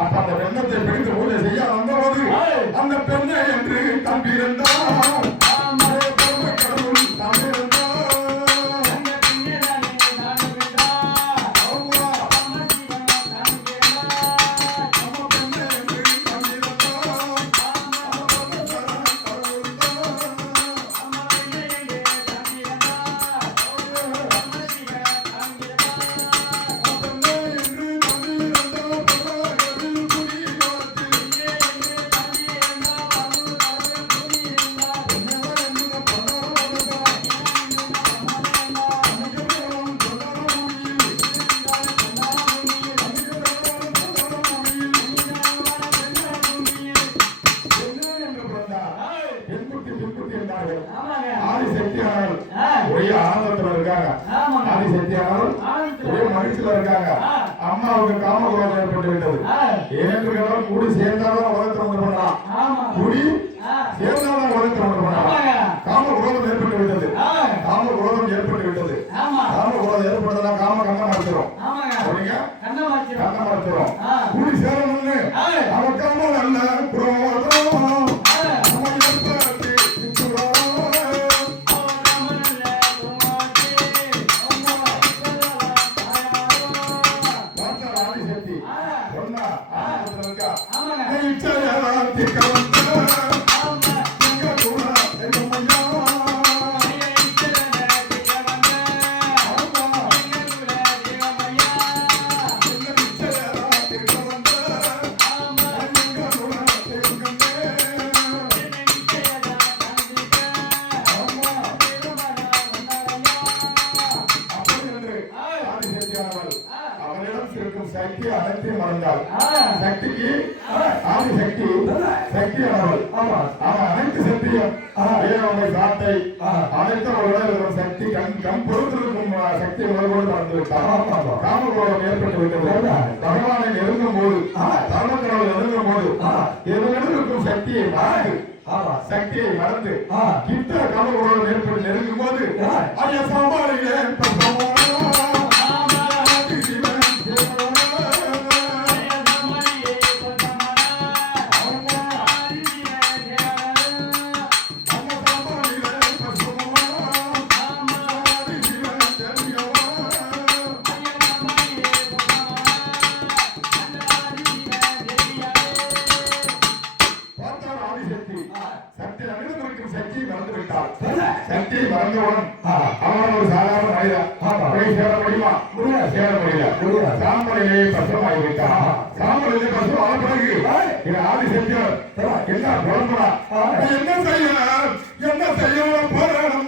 அப்ப அந்த பெண்ணத்தை பிடித்து பூஜை செய்ய வந்தபோது அந்த பெண்ணை என்று தம்பியிருந்தார். அம்மாவுக்கு காமகுலம் ஏற்பட்டு விட்டது. ஏனென்றால் கூடி சேர்ந்தாலும் உலகத்தை ஒன்று பண்ணலாம், கூடி சேர்ந்தாலும் உலகத்தை ஒன்று பண்ணலாம். காமகுலம் ஏற்பட்டு விட்டது. காமகுலம் ஏற்பட்டு விட்டது. காமகுலம் ஏற்பட்டதெல்லாம் காம கண்ணம் மறைச்சிடும். கண்ணம் மறைச்சிடும். கூடி சேரணும்னு அவன் காமல் அல்ல புரோதம். சக்தி அனைத்து மறந்தாள். சக்திக்கு ஆதி சக்தி சக்தி ஆனவள். அனைத்து சக்தியும் வேறொன்றை சாட்டை அனைத்து உடல் சக்தி கண் பொறுத்திருக்கும் சக்தி உணர்வோடு மறந்து விட்டார். காமகோலம் ஏற்பட்டு விட்டது. பகவானை நெருங்கும் போது தர்மக்கடவுள் நெருங்கும் போது இருக்கும் சக்தியை மறந்து சக்தியை மறந்து கிட்ட காமகோலம் ஏற்பட்டு நெருங்கும் போது ஐயா சமாளிக்கிறேன். சக்தியை மறந்தவுடன் அவன் ஒரு சாதாரண மனிதன் சேர முடியுமா? சேர முடியல. சாம்பலிலே பசுமாகிவிட்டான். சாம்பலிலே பசு ஆன பிறகு இது ஆதிசக்தியர் என்ன புலம்புறா, என்ன செய்ய போராடம்